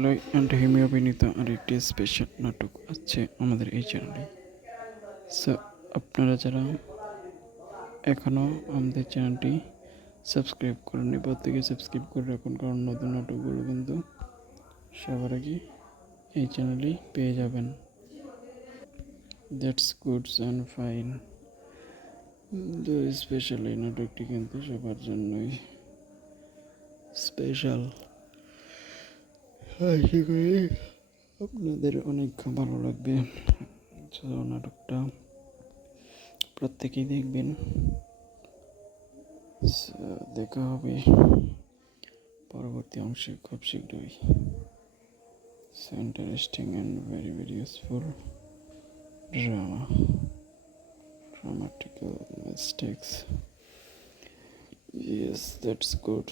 Alloy and হিমি অভিনীত আরেকটি special নাটক আছে আমাদের এই চ্যানেলে সো আপনারা যারা এখনও আমাদের চ্যানেলটি সাবস্ক্রাইব করেননি, প্রত্যেকে সাবস্ক্রাইব করে রাখুন, কারণ নতুন নাটকগুলো কিন্তু সবার আগে এই চ্যানেলেই পেয়ে যাবেন। দ্যাটস গুডস অ্যান্ড ফাইন তো স্পেশাল এই নাটকটি কিন্তু সবার জন্যই স্পেশাল আশা করি আপনাদের অনেক ভালো লাগবে নাটকটা প্রত্যেকেই দেখবেন দেখা হবে পরবর্তী অংশে খুব শীঘ্রই interesting and very very useful drama grammatical mistakes yes that's good